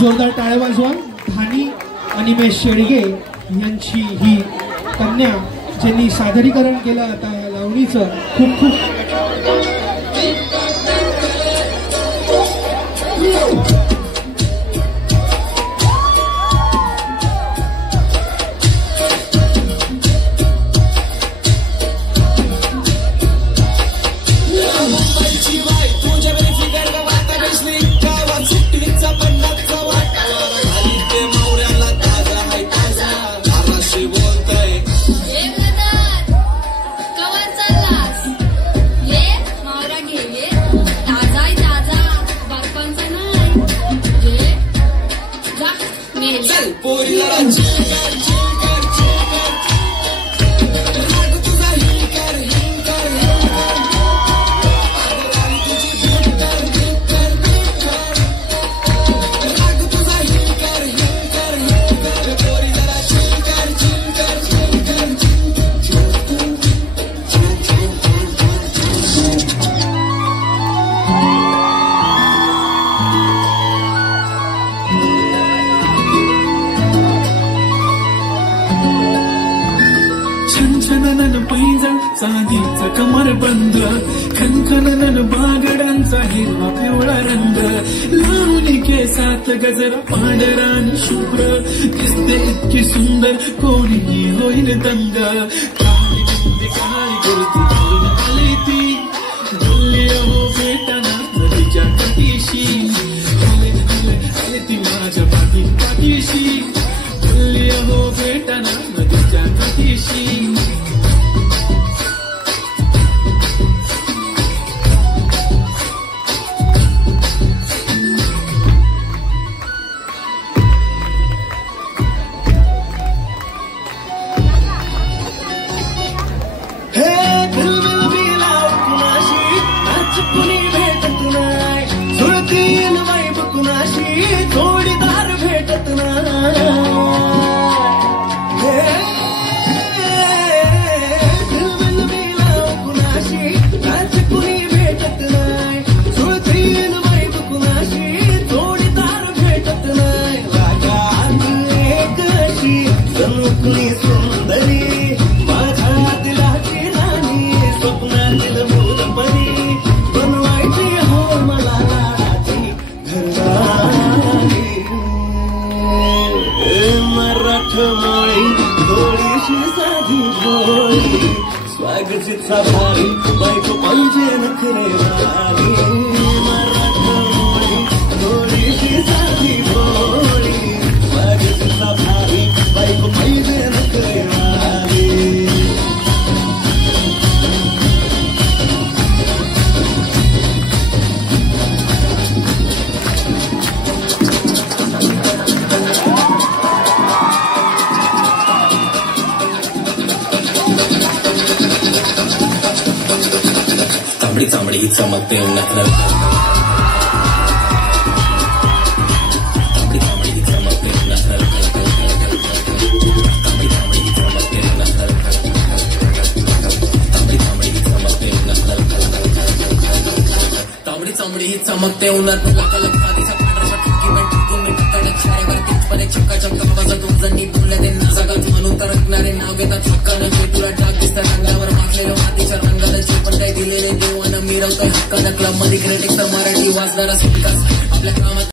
जोरदार टाळ्या वाजवा. धानी अनिमेश शेडगे यांची ही कन्या ज्यांनी सादरीकरण केलं आता या लावणीचं. खूप खूप चांदीचा कमरबंद खनखनन बागडांचा हिरवा पिवळा रंग लावणी केसात गजरा पांढरा आणि शुभ्र दिसते इतकी सुंदर कोणीही होईल दंग. काळी बिंदी काळी कुर्ती घालून आली ती बोलली हो भेटाना नदीच्या काठीशी आले ती माझ्या पाठीशी बोलली हो भेटाना नदीच्या काठीशी. जोडीदार भेटत नाही कुणाशी आज कुणी भेटत नाही सुळतीन वाईब कुणाशी जोडीदार भेटत नाही. रागात एक अशी जणू सुंदरी माझ्या दिलाची राणी स्वप्नातील मूलपरी बनवायची हो मला लाडाची घरवाली. मराठमोळी थोडीशी साधी भोळी स्वागतीचा भारी बायको पाहिजे नखरेवाली. मराठमोळी थोडीशी साधी भोळी स्वागतीचा भारी बायको पाहिजे नखरेवाली. तांबडी चांबडी ही चमकते उन्हात तांबडी चांबडी ही चमकते उन्हात तांबडी चांबडी ही चमकते उन्हात तांबडी चांबडी ही चमकते उन्हात तांबडी चांबडी ही चमकते उन्हात लखलख आधीचा पांढरा ठिकी पण ठिकून मी कडक छायावर किचपणे चक्का चक्का वाजत उजनी बोलले ते नाजगत म्हणून तरकणारे नाव घेतात हक्कानं जे तुला डाग दिसतं रंगावर माखलेलं मातीच्या रंगाला जे पण काही दिलेले देवानं मिरवतोय हक्कानं क्लब मध्ये क्रिटिक तर मराठी वाजणारा सिटकास आपल्या कामात